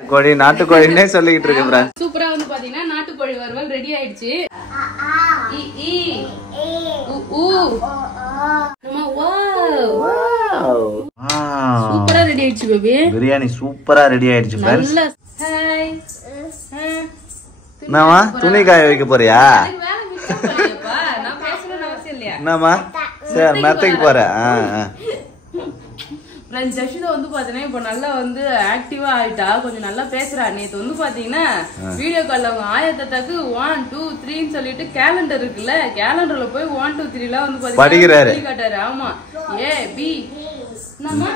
கோழி நாட்டுக்கோழினே சொல்லிட்டு இருக்கேன் ஃப்ரெண்ட்ஸ். சூப்பரா வந்து பாத்தீங்கன்னா நாட்டுக்கோழி வறுவல் ரெடி ஆயிடுச்சு. சூப்பரா ரெடி ஆயிடுச்சு பேபி. பிரியாணி சூப்பரா ரெடி ஆயிடுச்சு ஃப்ரெண்ட்ஸ். என்னமா துணி காய வைக்க போறியா? என்னமா சரி மெத்தைக்கு போறேன். ஜஷிதா வந்து பாத்தீங்கன்னா இப்ப நல்லா வந்து ஆக்டிவா ஆயிட்டா, கொஞ்சம் நல்லா பேசுறா. நேத்து வந்து பாத்தீங்கன்னா வீடியோ கால்ல அவங்க ஆயத்தத்துக்கு 1 2 3 சொல்லிட்டு கேலண்டர் இருக்குல்ல, கேலண்டர்ல போய் 1 2 3 எல்லாம் வந்து படிக்கிறாரு காட்டாரு. ஆமா ஏ பி என்னமா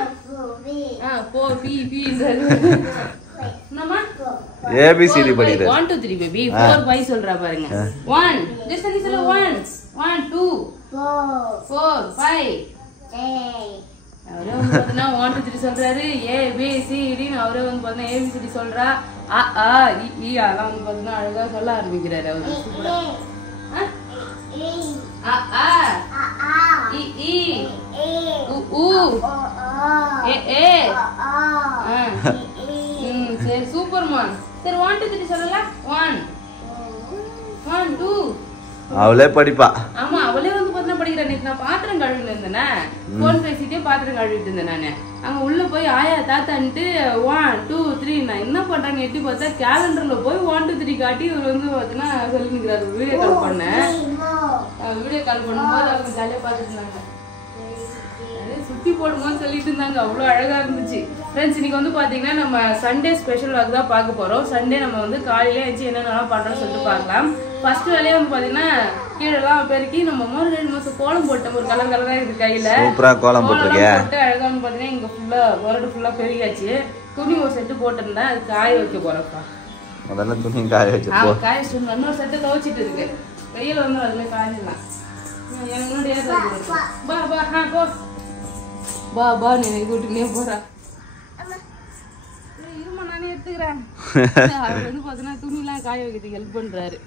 போ பி பி என்னமா ஏபிசிடி படிக்கிறாரு. 1 2 3 பேபி 4 5 சொல்றா பாருங்க. 1 ஜஸ்ட் நீ சொல்ல 1 1 2 4 5 அவரே வந்து பாத்தீங்கன்னா 1 2 3 சொல்றாரு. ஏ பி சி டி அவரே வந்து பாத்தீங்கன்னா ஏபிசிடி சொல்றா. அ ஆ இ அதெல்லாம் வந்து பாத்தீங்கன்னா அழகா சொல்ல ஆரம்பிக்கிறாரு அவரு. சூப்பரா அ ஆ இ இ உ ஊ ஏ ஏ சரி சூப்பர்மா. சரி 1 2 3 சொல்லல. 1 1 2 அவளே படிப்பா. ஆமா அவளே வந்து பாத்தீங்கன்னா படிக்கிறா. நேத்து நான் பாத்திரம் கழுவிட்டு இருந்தேனே, போன் பேசிட்டே பாத்திரம் கழுவிட்டு இருந்தேன் நானு. அங்க உள்ள போய் ஆயா தாத்தான்ட்டு 1 2 3 நான் என்ன பண்றாங்க எட்டி பார்த்தா கேலண்டர்ல போய் 1 2 3 காட்டி இவர் வந்து பாத்தீங்கன்னா சொல்லி நிக்கிறாரு. வீடியோ கால் பண்ணேன். வீடியோ கால் பண்ணும்போது அவங்க ஜாலியா பாத்துட்டு இருந்தாங்க. சுத்தி போடுங்கன்னு சொல்லிட்டு இருந்தாங்க. அவ்வளவு அழகா இருந்துச்சு ஃப்ரெண்ட்ஸ். இன்னைக்கு வந்து பாத்தீங்கன்னா நம்ம சண்டே ஸ்பெஷல் வாக் தான் பார்க்க போறோம். சண்டே நம்ம வந்து காலையில எழுந்து என்னென்னலாம் பண்றோம்னு சொல்லிட்டு பார்க்கலாம். ஃபர்ஸ்ட் வேலையா வந்து பாத்தீங்கன்னா கீழெல்லாம் பெருக்கி நம்ம 3 மாசம் கோலம் போட்டோம். ஒரு கலர் கலரா இருக்கு கையில. சூப்பரா கோலம் போட்டுருக்கே. போட்டு அழகா வந்து பாத்தீங்கன்னா இங்க ஃபுல்லா வரடு ஃபுல்லா பெருகியாச்சு. துணி ஒரு செட்டு போட்டிருந்தேன், அது காய வைக்க போறப்பா. முதல்ல துணி காய வச்சு போ. காய வச்சு இன்னொரு செட்டு துவைச்சிட்டு இருக்கு. வெயில வந்து அதுல காயலாம். எனக்கு முன்னாடியே பா பா போ பா பா நீ கூட்டினே போறா. இருமா நானே எடுத்துக்கிறேன். அவர் வந்து பாத்தீங்கன்னா துணி எல்லாம் காய வைக்கிறதுக்கு ஹெல்ப் பண்றாரு.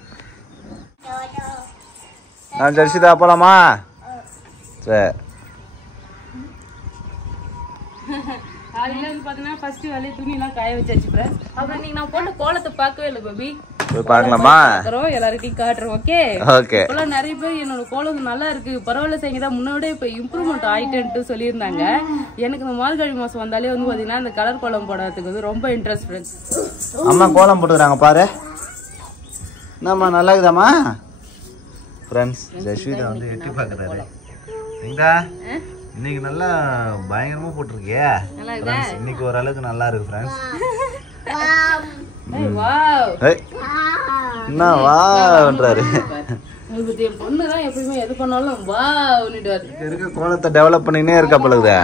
நான் ஜெர்சிதா போலாமா? சரி காலையில வந்து பாத்தீங்கன்னா ஃபர்ஸ்ட் வேலையை துணி எல்லாம் காய வச்சாச்சு ஃப்ரெண்ட்ஸ். அப்புறம் நீங்க நான் போட்ட கோலத்தை பார்க்கவே இல்லை பேபி. போய் பார்க்கலாமா? எல்லார்கிட்டையும் காட்டுறோம். Okay okay. இப்பெல்லாம் நிறைய பேர் என்னோட கோலம் நல்லா இருக்கு பரவாயில்ல செய்யுங்க முன்னோட இப்ப இம்ப்ரூவ்மெண்ட் ஆயிட்டேன்ட்டு சொல்லியிருந்தாங்க. எனக்கு இந்த மார்கழி மாசம் வந்தாலே வந்து பாத்தீங்கன்னா இந்த கலர் கோலம் போடுறதுக்கு வந்து ரொம்ப இன்ட்ரெஸ்ட் ஃப்ரெண்ட்ஸ். அம்மா கோலம் போட்டுக்கிறாங்க பாரு. என்னம்மா நல்லா இருக்குதாம்மா? ஃப்ரெண்ட்ஸ் ஜெர்சிதா வந்து எட்டி பார்க்குறாரு. இன்னைக்கு நல்லா பயங்கரமா போட்டிருக்கியே. இன்னைக்கு ஓரளவுக்கு நல்லா இருக்கு ஃப்ரெண்ட்ஸ். என்ன வான்றாரு. பொண்ணுதான் எப்பயுமே எது பண்ணாலும் வான்னுடுவாரு. இருக்க கோலத்தை டெவலப் பண்ணினே இருக்கா பழகுதா.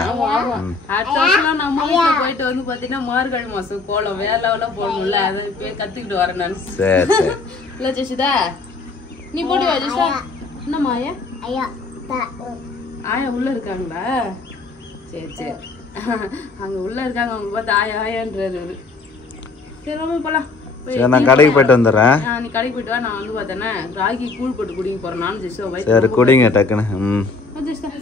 அடுத்த வருஷம் நம்ம வீட்டுல போயிட்டு வந்து பாத்தீங்கன்னா மார்கழி மாசம் கோலம் வேற லெவலா போடணும்ல, அதை இப்ப கத்துக்கிட்டு வரேன் நான். சரி சரி இல்ல ஜெர்சிதா நீ போட்டு வா ஜெர்சிதா. என்னம்மா ஆயா? ஆயா உள்ள இருக்காங்களா? சரி சரி அங்க உள்ள இருக்காங்க. அவங்க பார்த்து ஆயா ஆயான்றாரு. சரி போலாம். நான் கடைக்கு போயிட்டு வந்துடுறேன். நீ கடைக்கு போயிட்டு வா. நான் வந்து பார்த்தேன்னா ராகி கூழ் போட்டு குடிக்க போறேன் நானும் ஜெர்சிதா. சரி குடிங்க டக்குன்னு.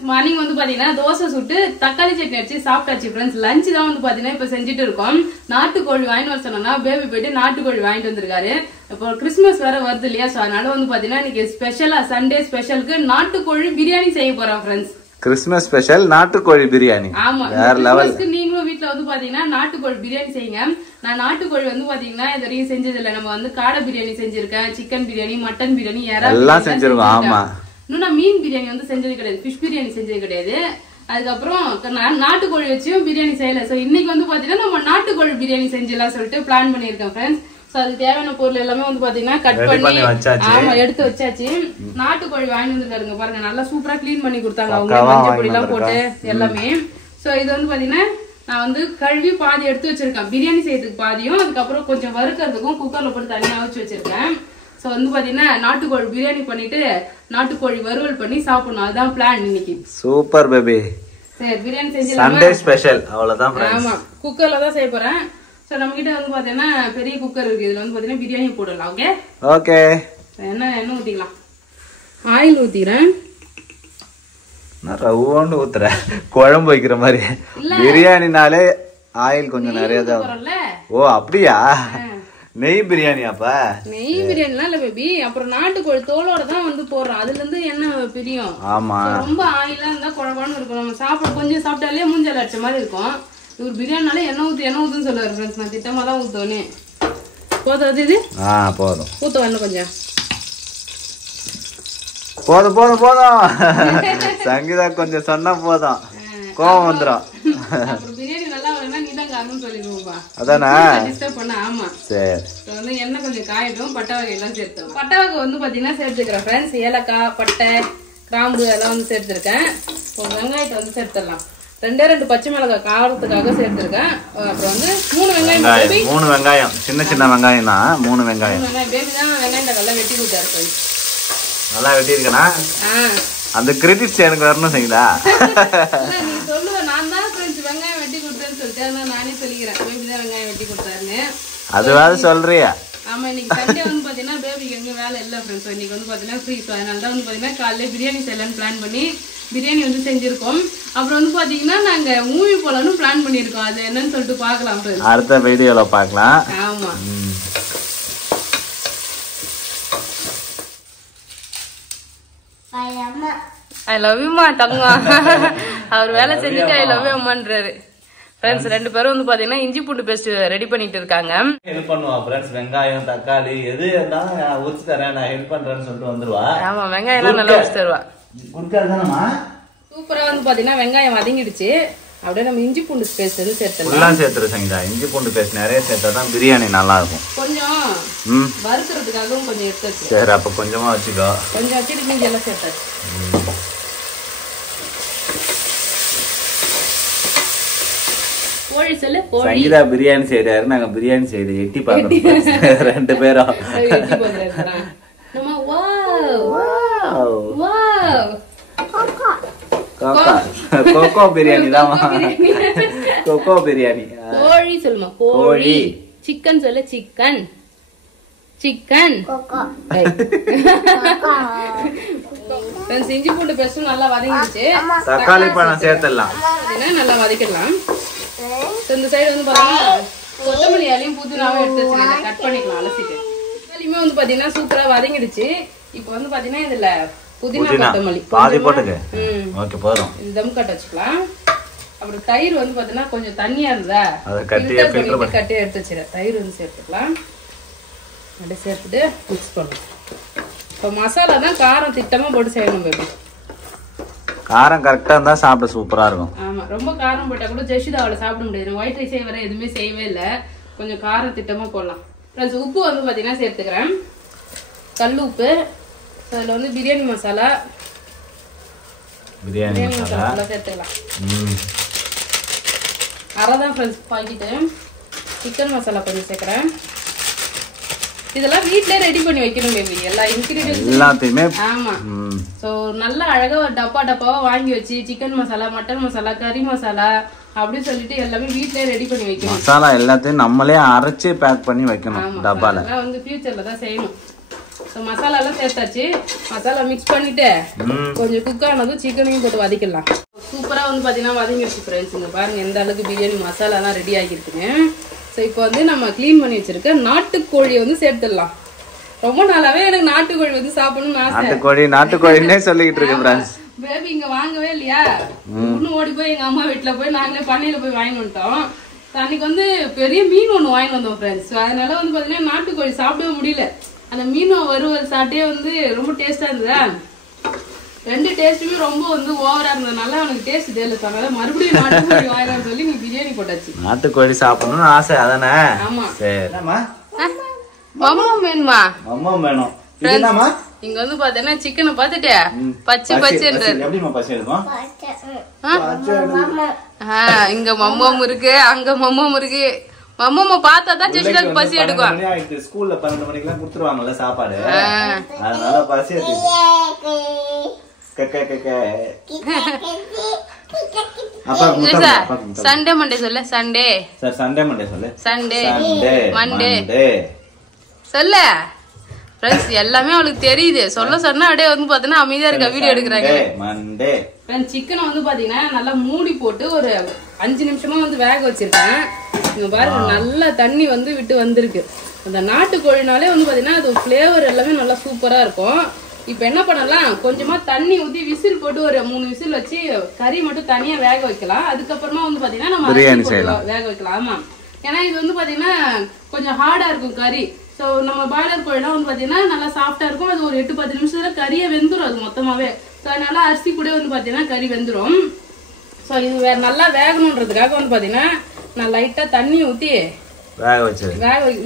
மார்னிங் வந்து பாத்தீங்கன்னா தோசை சுட்டு தக்காளி சட்னி அடிச்சு சாப்பிட்டாச்சு ஃப்ரெண்ட்ஸ். லஞ்ச் தான் வந்து பாத்தீங்கன்னா இப்ப செஞ்சுட்டு இருக்கோம். நாட்டுக்கோழி வாங்கிட்டு வர சொன்னா பேபி போயிட்டு நாட்டுக்கோழி வாங்கிட்டு வந்திருக்காரு. இப்போ கிறிஸ்துமஸ் வேற வருது இல்லையா, சோ அதனால வந்து பாத்தீங்கன்னா இன்னைக்கு ஸ்பெஷலா சண்டே ஸ்பெஷலுக்கு நாட்டுக்கோழி பிரியாணி செய்ய போறோம் ஃப்ரெண்ட்ஸ். கிறிஸ்துமஸ் ஸ்பெஷல் நாட்டுக்கோழி பிரியாணி. ஆமா கிறிஸ்துமஸ்க்கு நீங்களும் வீட்ல வந்து பாத்தீங்கன்னா நாட்டுக்கோழி பிரியாணி செய்யுங்க. நான் நாட்டுக்கோழி வந்து பாத்தீங்கன்னா இது வரைக்கும் செஞ்சது இல்ல. நம்ம வந்து காடை பிரியாணி செஞ்சிருக்கேன், சிக்கன் பிரியாணி, மட்டன் பிரியாணி, எல்லாம் செஞ்சிருக்கோம். ஆமா இன்னும் நான் மீன் பிரியாணி வந்து செஞ்சது கிடையாது, ஃபிஷ் பிரியாணி செஞ்சது கிடையாது. அதுக்கப்புறம் நாட்டுக்கோழி வச்சும் பிரியாணி செய்யல. சோ இன்னைக்கு வந்து பாத்தீங்கன்னா நம்ம நாட்டுக்கோழி பிரியாணி செஞ்சலாம் சொல்லிட்டு பிளான் பண்ணிருக்கேன் ஃப்ரெண்ட்ஸ். சோ அதுக்கு தேவையான பொருள் எல்லாமே வந்து பாத்தீங்கன்னா கட் பண்ணி ஆமா எடுத்து வச்சாச்சு. நாட்டுக்கோழி வாங்கி வந்துருக்காருங்க பாருங்க, நல்லா சூப்பரா கிளீன் பண்ணி கொடுத்தாங்க அவங்க, மஞ்சள் பொடி எல்லாம் போட்டு எல்லாமே. சோ இது வந்து பாத்தீங்கன்னா நான் வந்து கழுவி பாதி எடுத்து வச்சிருக்கேன், பிரியாணி செய்யறதுக்கு பாதியும், அதுக்கப்புறம் கொஞ்சம் வறுக்கிறதுக்கும் குக்கர்ல போட்டு தனியா வச்சு வச்சிருக்கேன். சோ வந்து பாத்தீங்கன்னா நாட்டுக்கோழி பிரியாணி பண்ணிட்டு நாட்டுக்கோழி வறுவல் பண்ணி சாப்பிடணும், அதுதான் பிளான் இன்னைக்கு. Super baby. சரி பிரியாணி செஞ்சு சண்டே ஸ்பெஷல் அவ்வளவுதான் ஃப்ரெண்ட்ஸ். ஆமா குக்கர்ல தான் செய்ய போறேன். சோ நம்ம கிட்ட வந்து பாத்தீங்கன்னா பெரிய குக்கர் இருக்கு, இதுல வந்து பாத்தீங்கன்னா பிரியாணி போடலாம். Okay okay. என்ன ஊத்திக்கலாம்? ஆயில் ஊத்திக்கிறேன். நான் ரவுண்டு ஊத்துறேன் குழம்பு வைக்கிற மாதிரி. பிரியாணினாலே ஆயில் கொஞ்சம் நிறைய தான். ஓ அப்படியா? நெய் பிரியாணி? அப்ப நெய் பிரியாணிலாம் இல்ல பேபி. அப்புறம் நாட்டுக்கோழி தோலோட தான் வந்து போடுறோம். அதுல இருந்து எண்ணெய் பிரியும். ஆமா. ரொம்ப ஆயிலா இருந்தா குழம்பு இருக்கும். நம்ம சாப்பிட கொஞ்சம் சாப்பிட்டாலே மூஞ்சல் அடிச்ச மாதிரி இருக்கும். இவர் பிரியாணினால எண்ணெய் ஊத்துன்னு சொல்லுவாரு ஃப்ரெண்ட்ஸ். நான் திட்டமா தான் ஊத்துவேன்னு. போதும் இது? போதும். ஊத்த வேணும் கொஞ்சம். போதும். சங்கீதா கொஞ்சம் சொன்னா போதும், கோவம் வந்துடும். பிரியாணி நல்லா வரணும்னா நீ தான் காரணம் சொல்லிடுவோம்பா. அதானே? டிஸ்டர்ப் பண்ண. ஆமா. சரி. வந்து எண்ணெய் கொஞ்சம் காயட்டும். பட்டை வகை எல்லாம் சேர்த்தோம். பட்டை வகை வந்து பாத்தீங்கன்னா சேர்த்துக்கிறேன் ஃப்ரெண்ட்ஸ். ஏலக்காய், பட்டை, கிராம்பு எல்லாம் வந்து சேர்த்துருக்கேன். வெங்காயத்தை வந்து சேர்த்துடலாம். 2 பச்சை மிளகாய் காரத்துக்காக சேர்த்துருக்கேன். அப்புறம் வந்து 3 வெங்காயம். 3 வெங்காயம், சின்ன வெங்காயம் தான். 3 வெங்காயம். பேபி தான் வெங்காயம் நல்லா வெட்டி கொடுத்தாரு. நல்லா வெட்டி இருக்கனா? அந்த கிரெடிட்ஸ் எனக்கு வரணும் செய்யுதா? நீ சொல்லுவ நான் தான் ஃப்ரெண்ட்ஸ் வெங்காயம் வெட்டி கொடுத்தேன்னு சொல்லிட்டு அதனால நானே சொல்லிக்கிறேன். பேபி தான் வெங்காயம் வெட்டி கொடுத்தாருன்னு. அதுவாது சொல்றியா? ஆமா. இன்னைக்கு சண்டே வந்து பாத்தீங்கன்னா பேபிக்கு எங்க வேலை இல்ல ஃப்ரெண்ட்ஸ். இன்னைக்கு வந்து பாத்தீங்கன்னா ஃப்ரீ. அதனால தான் வந்து பாத்தீங்கன்னா காலையில பிரியாணி செய்யலான்னு பிளான் பண்ணி பிரியாணி வந்து செஞ்சிருக்கோம். அப்புறம் வந்து பாத்தீங்கன்னா நாங்க மூவி போலான்னு பிளான் பண்ணிருக்கோம். அது என்னன்னு சொல்லிட்டு பாக்கலாம் ஃப்ரெண்ட்ஸ். அடுத்த வீடியோல பாக்கலாம். ஆமா. ஐ லவ் யூ மா தங்கம். அவர் வேலை செஞ்சுட்டு ஐ லவ் யூ அம்மான்றாரு. ஃப்ரெண்ட்ஸ் 2 பேரும் வந்து பாத்தீங்கன்னா இஞ்சி பூண்டு பேஸ்ட் ரெடி பண்ணிட்டு இருக்காங்க. ஹெல்ப் பண்ணுவா ஃப்ரெண்ட்ஸ். வெங்காயம், தக்காளி எது இருந்தாலும் உரிச்சு தரேன், நான் ஹெல்ப் பண்றேன்னு சொல்லிட்டு வந்துருவா. ஆமா. வெங்காயம் எல்லாம் நல்லா உரிச்சு தருவா. குடுக்கறதானமா? சூப்பரா வந்து பாத்தீங்கன்னா வெங்காயம் வதங்கிடுச்சு. அப்படியே நம்ம இஞ்சி பூண்டு பேஸ்ட் வந்து சேர்த்துடலாம். எல்லாம் சேர்த்துரு சங்கீதா. இஞ்சி பூண்டு பேஸ்ட் நிறைய சேர்த்தாதான் பிரியாணி நல்லா இருக்கும். கொஞ்சம் வறுக்கிறதுக்காகவும் கொஞ்சம் எடுத்து வச்சு. சரி, அப்ப கொஞ்சமா வச்சுக்கோ. கொஞ்சம் வச்சுட்டு மீதி எல்லாம் சேர்த்தாச்சு. கோழி சொல்லு. சங்கீதா பிரியாணி செய்யறாரு, நாங்க பிரியாணி செய்து எட்டி பார்த்தோம் 2 பேரும். கோகோ பிரியாணி தான். கோகோ பிரியாணி. கோழி சொல்லுமா? கோழி. சிக்கன் சொல்லு. சிக்கன். இஞ்சி பூண்டு பேஸ்ட் நல்லா வதங்கிடுச்சு. தக்காளி பழம் சேர்த்துடலாம். நல்லா வதக்கிடலாம். இந்த சைடு வந்து பாத்தீங்கன்னா கொத்தமல்லி இலையும் புதினாவும் எடுத்து வச்சிருக்கேன். கட் பண்ணிக்கலாம் அலசிட்டு. தக்காளியுமே வந்து பாத்தீங்கன்னா சூப்பரா வதங்கிடுச்சு. இப்போ வந்து பாத்தீங்கன்னா இதுல புதினா கொத்தமல்லி பாதி போட்டுக்க. ஓகே, போதும். இது தம் கட்ட வச்சுக்கலாம். அப்புறம் தயிர் வந்து பாத்தீங்கன்னா கொஞ்சம் தண்ணியா இருந்தா கட்டியா எடுத்து வச்சிருக்கேன். தயிர் வந்து சேர்த்துக்கலாம். அப்படியே சேர்த்துட்டு மிக்ஸ் பண்ணணும். இப்போ மசாலா தான் காரம் திட்டமா போட்டு செய்யணும் பேபி. காரம் கரெக்டா இருந்தா சாப்பிட சூப்பரா இருக்கும். ஆமா. ரொம்ப காரம் போட்டா கூட ஜெஷிதாவால சாப்பிட முடியாது. ஒயிட் ரைஸே வர எதுவுமே செய்யவே இல்லை. கொஞ்சம் காரம் திட்டமா போடலாம். ப்ளஸ் உப்பு வந்து பாத்தீங்கன்னா சேர்த்துக்கிறேன். கல் உப்பு. அதுல வந்து பிரியாணி மசாலா சேர்த்துக்கலாம். அரைதான் ஃப்ரெண்ட்ஸ் பாக்கிட்டு. சிக்கன் மசாலா கொஞ்சம் சேர்க்கிறேன். இதெல்லாம் வீட்லயே ரெடி பண்ணி வைக்கணும் பேபி. எல்லா இன்கிரிடியன்ஸ் எல்லாத்தையுமே. ஆமா. சோ நல்லா அழகா ஒரு டப்பாவா வாங்கி வச்சு சிக்கன் மசாலா, மட்டன் மசாலா, கறி மசாலா அப்படி சொல்லிட்டு எல்லாமே வீட்லயே ரெடி பண்ணி வைக்கணும். மசாலா எல்லாத்தையும் நம்மளே அரைச்சு பேக் பண்ணி வைக்கணும் டப்பால. அதெல்லாம் வந்து ஃபியூச்சர்ல தான் செய்யணும். சோ மசாலா எல்லாம் சேர்த்தாச்சு. மசாலா மிக்ஸ் பண்ணிட்டு கொஞ்சம் குக் ஆனதும் சிக்கனையும் போட்டு வதக்கிடலாம். சூப்பரா வந்து பாத்தீங்கன்னா வதங்கிடுச்சு ஃப்ரெண்ட்ஸ். இங்க பாருங்க எந்த அளவுக்கு பிரியாணி மசாலா எல்லாம் ரெடி ஆகிருக்குங்க. ஸோ இப்போ வந்து நம்ம க்ளீன் பண்ணி வச்சிருக்க நாட்டுக்கோழியை வந்து சேர்த்துடலாம். ரொம்ப நாளாவே எனக்கு நாட்டுக்கோழி வந்து சாப்பிடணும்னு ஆசை. நாட்டுக்கோழின்னே சொல்லிட்டு இருக்கேன் ஃப்ரெண்ட்ஸ். பேபி இங்க வாங்கவே இல்லையா? இன்னும் ஓடி போய் எங்க அம்மா வீட்டுல போய் நாங்களே பண்ணையில போய் வாங்கி வந்துட்டோம். அன்னைக்கு வந்து பெரிய மீன் ஒண்ணு வாங்கி வந்தோம் ஃப்ரெண்ட்ஸ். அதனால வந்து பாத்தீங்கன்னா நாட்டுக்கோழி சாப்பிடவே முடியல. அந்த மீன் வறுவல் சாப்பிட்டே வந்து ரொம்ப டேஸ்டா இருந்ததா. 2 டேஸ்ட்டுமே ரொம்ப வந்து ஓவரா இருந்ததுனால அவனுக்கு டேஸ்ட் தெரியல. அதனால மறுபடியும் நாட்டுக்கோழி வாங்கலாம்னு சொல்லி நீ பிரியாணி போட்டாச்சு. நாட்டுக்கோழி சாப்பிடணும்னு ஆசை அதானே? ஆமா. சரிமா. மம்மம் வேணுமா? மம்மம் வேணும். என்னமா? இங்க வந்து பாத்தீங்கன்னா சிக்கனை பாத்துட்டு பச்சை எப்படிமா பச்சை இருக்கும்? இங்க மம்மம் இருக்கு, அங்க மம்மம் இருக்கு. மம்மம்மா பார்த்தா தான் ஜெஷிதாக்கு பசி எடுக்கும். ஸ்கூல்ல 12 மணிக்கெல்லாம் கொடுத்துருவாங்கல்ல சாப்பாடு. அதனால பசி எடுக்கும். சண்டே மண்டே சொல்லு. சண்டே சண்டே மண்டே சொல்லு. சண்டே மண்டே சொல்லு. ஃப்ரெண்ட்ஸ் எல்லாமே அவளுக்கு தெரியுது. சொல்ல சொன்னா அப்படியே வந்து பாத்தீங்கன்னா அமைதியா இருக்க. வீடியோ எடுக்கிறாங்க. மண்டே ஃப்ரெண்ட்ஸ் சிக்கனை வந்து பாத்தீங்கன்னா நல்லா மூடி போட்டு ஒரு 5 நிமிஷமா வந்து வேக வச்சிருக்கேன். இங்க பாருங்க நல்லா தண்ணி வந்து விட்டு வந்திருக்கு. அந்த நாட்டுக்கோழினாலே வந்து பாத்தீங்கன்னா அது ஃபிளேவர் எல்லாமே நல்லா சூப்பரா இருக்கும். இப்போ என்ன பண்ணலாம், கொஞ்சமா தண்ணி ஊத்தி விசில் போட்டு ஒரு 3 விசில் வச்சு கறி மட்டும் தனியா வேக வைக்கலாம். அதுக்கப்புறமா வந்து பாத்தீங்கன்னா நம்ம வேக வைக்கலாம். ஆமா, ஏன்னா இது வந்து பாத்தீங்கன்னா கொஞ்சம் ஹார்டா இருக்கும் கறி. ஸோ நம்ம பாய்லர் கோழிலாம் வந்து பாத்தீங்கன்னா நல்லா சாஃப்டா இருக்கும். அது ஒரு 8-10 நிமிஷத்துல கறியை வெந்துடும் அது மொத்தமாவே. ஸோ அதனால அரிசி கூட வந்து பாத்தீங்கன்னா கறி வெந்துடும். ஸோ இது நல்லா வேகணுன்றதுக்காக வந்து பாத்தீங்கன்னா நான் லைட்டா தண்ணி ஊத்தி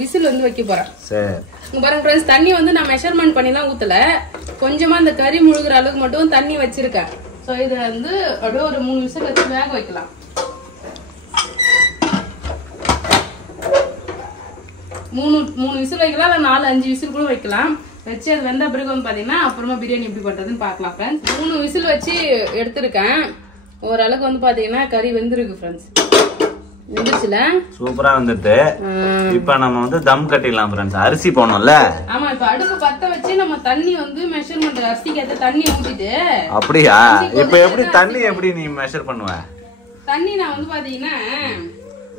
விசில் வந்து வைக்க போறேன். பாருங்க ஃப்ரெண்ட்ஸ், தண்ணி வந்து நான் மெஷர்மெண்ட் பண்ணிலாம் ஊத்தல, கொஞ்சமா இந்த கறி முழுகிற அளவுக்கு மட்டும் தண்ணி வச்சிருக்கேன். ஸோ இதை வந்து அப்படியே ஒரு 3 விசில் வச்சு வேக வைக்கலாம். 3 விசில் வைக்கலாம், இல்லை 4-5 விசில் கூட வைக்கலாம். வச்சு அது வெந்த பிறகு வந்து பாத்தீங்கன்னா அப்புறமா பிரியாணி எப்படி பண்றதுன்னு பாக்கலாம் ஃப்ரெண்ட்ஸ். 3 விசில் வச்சு எடுத்திருக்கேன். ஓரளவுக்கு வந்து பாத்தீங்கன்னா கறி வெந்திருக்கு ஃப்ரெண்ட்ஸ். வெந்துச்சுல சூப்பரா வந்துட்டு. இப்ப நம்ம வந்து தம் கட்டிடலாம் ஃப்ரெண்ட்ஸ். அரிசி போனோம்ல. ஆமா, இப்ப அடுப்பு பத்த வச்சு நம்ம தண்ணி வந்து மெஷர்மெண்ட் அரிசிக்கு ஏத்த தண்ணி ஊத்திட்டு. அப்படியா? இப்ப எப்படி தண்ணி எப்படி நீ மெஷர் பண்ணுவ? தண்ணி நான் வந்து பாத்தீங்கன்னா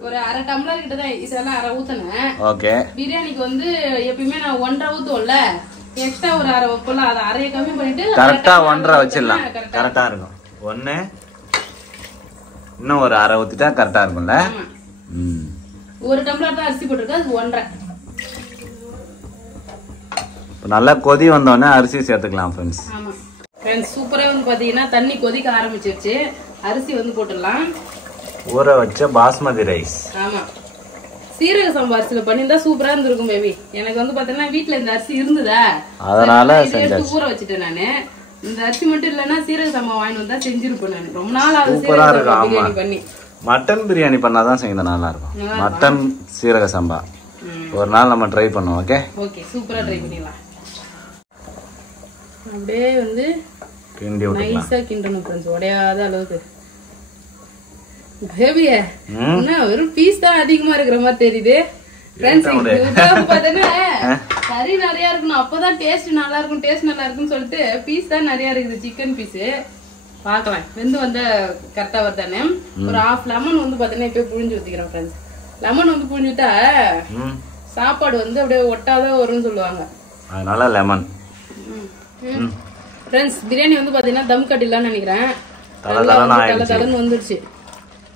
ஒரு 1/2 டம்ளர் கிட்ட தான் இதெல்லாம் 1/2 ஊத்துனேன். ஓகே. பிரியாணிக்கு வந்து எப்பயுமே நான் 1.5 ஊத்துவோம்ல, எக்ஸ்ட்ரா ஒரு 1/2 வைப்பல, அதை 1/2 கம்மி பண்ணிட்டு கரெக்டா 1.5 வச்சிடலாம். கரெக்டா இருக்கும். 1 இன்னும் ஒரு 1/2 ஊத்திட்டா கரெக்டா இருக்கும்ல. ஒரு டம்ளர் தான் அரிசி போட்டுருக்கு, அது 1.5. நல்லா கொதி வந்தோடனே அரிசி சேர்த்துக்கலாம் ஃப்ரெண்ட்ஸ். ஆமா ஃப்ரெண்ட்ஸ், சூப்பரா வந்து பாத்தீங்கன்னா தண்ணி கொதிக்க ஆரம்பிச்சிருச்சு. அரிசி வந்து போட்டுடலாம். ஊற வச்ச பாஸ்மதி ரைஸ். ஆமா, சீரக சம்பா அரிசியில பண்ணிருந்தா சூப்பரா இருந்திருக்கும் பேபி. எனக்கு வந்து பாத்தீங்கன்னா வீட்டுல இந்த அரிசி இருந்ததா, அதனால ஊற வச்சுட்டேன் நானு. இந்த அரிசி மட்டும் இல்லன்னா சீரக சம்பா வாங்கி வந்தா செஞ்சிருப்பேன் நான். ரொம்ப நாள் ஆகுது சீரக சம்பா பிரியாணி பண்ணி. மட்டன் பிரியாணி பண்ணாதான் செய்யணும், நல்லா இருக்கும். மட்டன் சீரக சம்பா ஒரு நாள் நம்ம ட்ரை பண்ணுவோம். ஓகே ஓகே, சூப்பரா ட்ரை பண்ணிடலாம். அப்படியே வந்து கிண்டி விட்டுக்கலாம். நைஸா கிண்டணும் ஃப்ரெண்ட்ஸ், உடையாத அளவுக்கு. பேபியே என்ன வெறும் பீஸ் தான் அதிகமா இருக்கிற மாதிரி தெரியுது ஃப்ரெண்ட்ஸ். பாத்தீங்கன்னா கறி நிறைய இருக்கணும், அப்பதான் டேஸ்ட் நல்லா இருக்கும். டேஸ்ட் நல்லா இருக்குன்னு சொல்லிட்டு பீஸ் தான் நிறைய இருக்குது, சிக்கன் பீஸ். பாக்கலாம் வெந்து வந்த கரெக்டா வருதானே. ஒரு 1/2 லெமன் வந்து பாத்தீங்கன்னா இப்ப புழிஞ்சு ஊத்திக்கிறேன் ஃப்ரெண்ட்ஸ். லெமன் வந்து புழிஞ்சுட்டா சாப்பாடு வந்து அப்படியே ஒட்டாதான் வரும்னு சொல்லுவாங்க, அதனால லெமன். ஃப்ரெண்ட்ஸ், பிரியாணி வந்து பாத்தீங்கன்னா தம் கட்டிடலாம்னு நினைக்கிறேன். தலன்னு வந்துருச்சு.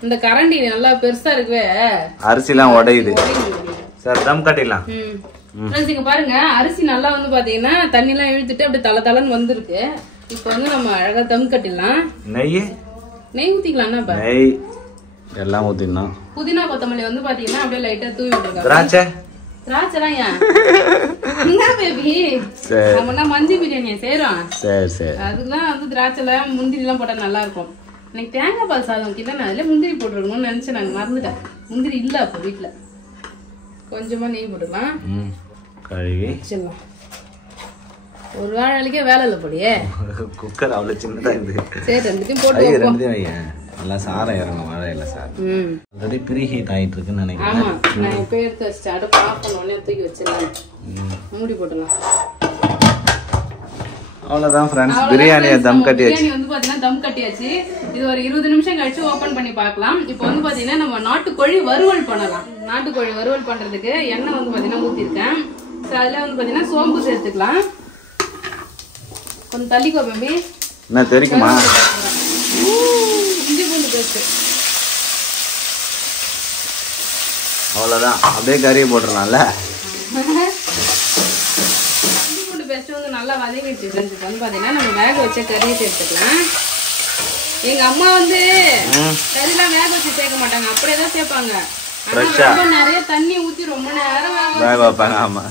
இந்த கரண்டி நல்லா பெருசா இருக்குவே, அரிசி எல்லாம் உடையுது. சார் தம் கட்டிடலாம். ஃப்ரெண்ட்ஸ், இங்க பாருங்க அரிசி நல்லா வந்து பாத்தீங்கன்னா தண்ணி எல்லாம் இழுத்துட்டு அப்படியே தலன்னு வந்திருக்கு. இப்போ வந்து நம்ம அழகா தம் கட்டிடலாம். நெய் ஊத்திக்கலாம். நெய் எல்லாம் ஊத்திடலாம். புதினா கொத்தமல்லி வந்து பாத்தீங்கன்னா அப்படியே லைட்டா தூவி விட்டுருக்காங்க. திராட்சைலாம் ஏன் பேபி, நம்ம மஞ்சி பிரியாணியை செய்யறோம், அதுக்குதான் வந்து திராட்சை முந்திரி எல்லாம் போட்டா நல்லா இருக்கும். எனக்கு தேங்காய் பால் சாதம் கிட்ட நான் அதுல முந்திரி போட்டுருக்கணும்னு நினைச்சேன், நான் மறந்துட்டேன். முந்திரி இல்ல அப்ப வீட்டுல. கொஞ்சமா நெய் போட்டுக்கலாம். கழுவி வச்சிடலாம். ஒரு வாழைக்கே வேலை இல்ல போடியே. குக்கர் அவ்வளவு சின்னதா இருக்கு. சரி, ரெண்டுத்தையும் போட்டு நல்லா சாரம் இறங்கும் வாழையில சார். ஆல்ரெடி ப்ரீ ஹீட் ஆயிட்டு இருக்குன்னு நினைக்கிறேன். ஆமா, நான் இப்ப எடுத்து வச்சிட்டு அடுப்பு ஆஃப் பண்ண உடனே தூக்கி வச்சிடலாம். மூடி போட்டுலாம். அவ்வளவுதான் ஃப்ரெண்ட்ஸ், பிரியாணியை தம் கட்டியாச்சு. பிரியாணி வந்து பாத்தீங்கன்னா தம் கட்டியாச்சு. இது ஒரு 20 நிமிஷம் கழிச்சு ஓபன் பண்ணி பார்க்கலாம். இப்போ வந்து பாத்தீங்கன்னா நம்ம நாட்டுக்கோழி வறுவல் பண்ணலாம். நாட்டுக்கோழி வறுவல் பண்றதுக்கு எண்ணெய் வந்து பாத்தீங்கன்னா ஊத்திருக்கேன். அதுல வந்து பாத்தீங்கன்னா சோம்பு சேர்த்துக்கலாம். கொஞ்சம் தள்ளிக்கோ பேபி. என்ன தெரியுமா? இஞ்சி பூண்டு பேஸ்ட். அவ்வளவுதான், அப்படியே கறியை போட்டுடலாம்ல. வந்து நல்லா வதங்கிடுச்சு. வந்து பாத்தீங்கன்னா நம்ம வேக வச்ச கறியை சேர்த்துக்கலாம். எங்க அம்மா வந்து கறிலாம் வேக வச்சு சேர்க்க மாட்டாங்க, அப்படியேதான் சேர்ப்பாங்க. ரொம்ப நிறைய தண்ணி ஊத்தி ரொம்ப நேரம் வேக வைப்பாங்க. ஆமா,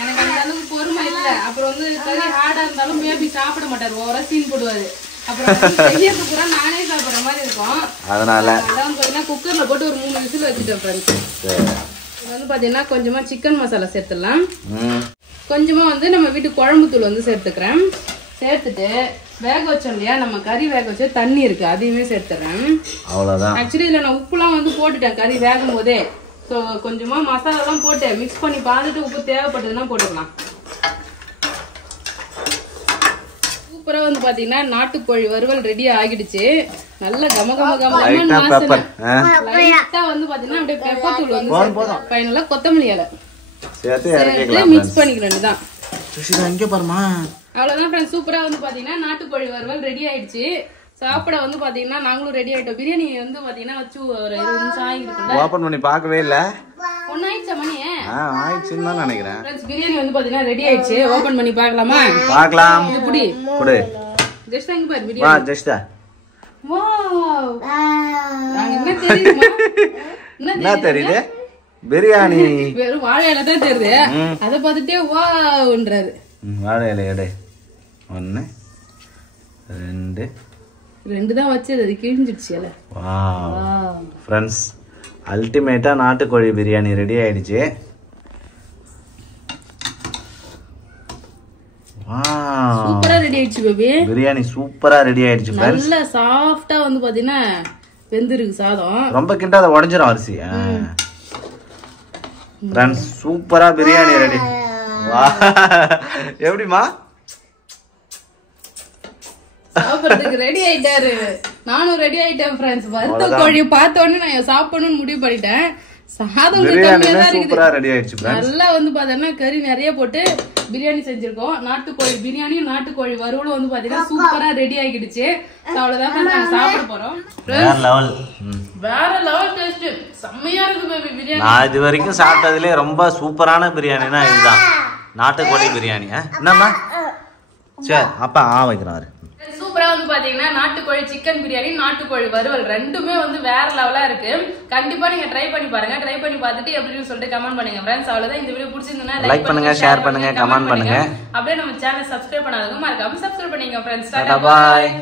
எனக்கு அந்த அளவுக்கு பொறுமை இல்ல. அப்புறம் வந்து கறி ஹார்டா இருந்தாலும் பேபி சாப்பிட மாட்டாரு, ஓவரா சீன் போடுவாரு. அப்புறம் செய்யறது பூரா நானே சாப்பிடுற மாதிரி இருக்கும். அதனால பாத்தீங்கன்னா குக்கர்ல போட்டு ஒரு 3 விசில் வச்சுட்டேன் ஃப்ரெண்ட்ஸ். இது வந்து பாத்தீங்கன்னா கொஞ்சமா சிக்கன் மசாலா சேர்த்துடலாம். கொஞ்சமா வந்து நம்ம வீட்டு குழம்பு தூள் வந்து சேர்த்துக்கிறேன். சேர்த்துட்டு வேக வச்சோம் இல்லையா, நம்ம கறி வேக வச்ச தண்ணி இருக்கு, அதையுமே சேர்த்துறேன். அவ்வளவுதான். ஆக்சுவலி இதுல நான் உப்புலாம் வந்து போட்டுட்டேன் கறி வேகும் போதே. ஸோ கொஞ்சமா மசாலாலாம் போட்டு மிக்ஸ் பண்ணி பார்த்துட்டு உப்பு தேவைப்பட்டதுன்னா போட்டுக்கலாம். சூப்பரா வந்து பாத்தீங்கன்னா நாட்டுக்கோழி வறுவல் ரெடி ஆகிடுச்சு. நல்ல கம கம கமன்னு வாசனை. லைட்டா வந்து பாத்தீங்கன்னா அப்படியே பெப்பர் தூள் வந்து ஃபைனலா கொத்தமல்லி இலை சேர்த்து மிக்ஸ் பண்ணிக்க வேண்டியதுதான். இங்க பாருமா. அவ்வளவுதான் ஃப்ரெண்ட்ஸ். சூப்பரா வந்து பாத்தீங்கன்னா நாட்டுக்கோழி வறுவல் ரெடி ஆயிடுச்சு. சாப்பிட வந்து பாத்தீங்கன்னா நாங்களும் ரெடி ஆயிட்டோம். பிரியாணி வந்து பாத்தீங்கன்னா வச்சு ஒரு 20 நிமிஷம் ஆகிருக்குல்ல. ஓபன் பண்ணி பார்க்கவே இல்ல. ஒண்ணாயிடுச்சா மணியே? ஆயிடுச்சுன்னு தான் நினைக்கிறேன். ஃப்ரெண்ட்ஸ் பிரியாணி வந்து பாத்தீங்கன்னா ரெடி ஆயிடுச்சு. ஓபன் பண்ணி பார்க்கலாமா? பார்க்கலாம். இப்படி குடு. ஜஸ்ட் அங்க பாரு பிரியாணி. வா ஜஸ்டா. வாவ். என்ன தெரியுமா? என்ன தெரியுது? பிரியாணி. வெறும் வாழை இலை தான் தெரியுது. அத பார்த்துட்டே வாவ்ன்றாரு. வாழை இலை எடை. 1 2 தான் வச்சது. அது கிழிஞ்சிடுச்சு இலை. வாவ். ஃப்ரெண்ட்ஸ் அல்டிமேட்டா நாட்டுக்கோழி பிரியாணி ரெடி ஆயிடுச்சு. வாவ். சூப்பரா ரெடி ஆயிடுச்சு பேபி. பிரியாணி சூப்பரா ரெடி ஆயிடுச்சு ஃப்ரெண்ட்ஸ். நல்ல சாஃப்ட்டா வந்து பாத்தீங்கன்னா வெந்திருக்கு சாதம். ரொம்ப கிண்டாத உடைஞ்சிரும் அரிசி. ஃப்ரெண்ட்ஸ் சூப்பரா பிரியாணி ரெடி. எப்படிமா? சாப்பிடுறதுக்கு ரெடி ஆயிட்டாரு. நானும் ரெடி ஆயிட்டேன் ஃப்ரெண்ட்ஸ். வறுத்த கோழி பார்த்த உடனே நான் சாப்பிடணும்னு முடிவு பண்ணிட்டேன். சாதம் சூப்பரா ரெடி ஆயிடுச்சு. நல்லா வந்து பாத்தீங்கன்னா கறி நிறைய போட்டு பிரியாணி செஞ்சிருக்கோம். நாட்டுக்கோழி பிரியாணியும் நாட்டுக்கோழி வறுவலும் வந்து பாத்தீங்கன்னா சூப்பரா ரெடி ஆகிடுச்சு. அவ்வளவுதான் நாங்க சாப்பிட போறோம். வேற லெவல் டேஸ்ட். செம்மையா இருக்கு பேபி பிரியாணி. நான் இது வரைக்கும் சாப்பிட்டதுலயே ரொம்ப சூப்பரான பிரியாணினா இதுதான், நாட்டுக்கோழி பிரியாணி. என்னம்மா? சரி அப்பா வைக்கிறாரு. சூப்பரா வந்து பாத்தீங்கன்னா நாட்டுக்கோழி சிக்கன் பிரியாணி, நாட்டுக்கோழி வறுவல் ரெண்டுமே வந்து வேற லெவலா இருக்கு. கண்டிப்பா நீங்க ட்ரை பண்ணி பாருங்க. ட்ரை பண்ணி பார்த்துட்டு எப்படின்னு சொல்லிட்டு கமெண்ட் பண்ணுங்க ஃப்ரெண்ட்ஸ். அவ்வளவுதான். இந்த வீடியோ பிடிச்சிருந்தா லைக் பண்ணுங்க, ஷேர் பண்ணுங்க, கமெண்ட் பண்ணுங்க. அப்படியே நம்ம சேனல் சப்ஸ்கிரைப் பண்ணாதவங்க மறக்காம சப்ஸ்கிரைப் பண்ணிங்க ஃப்ரெண்ட்ஸ். பாய்.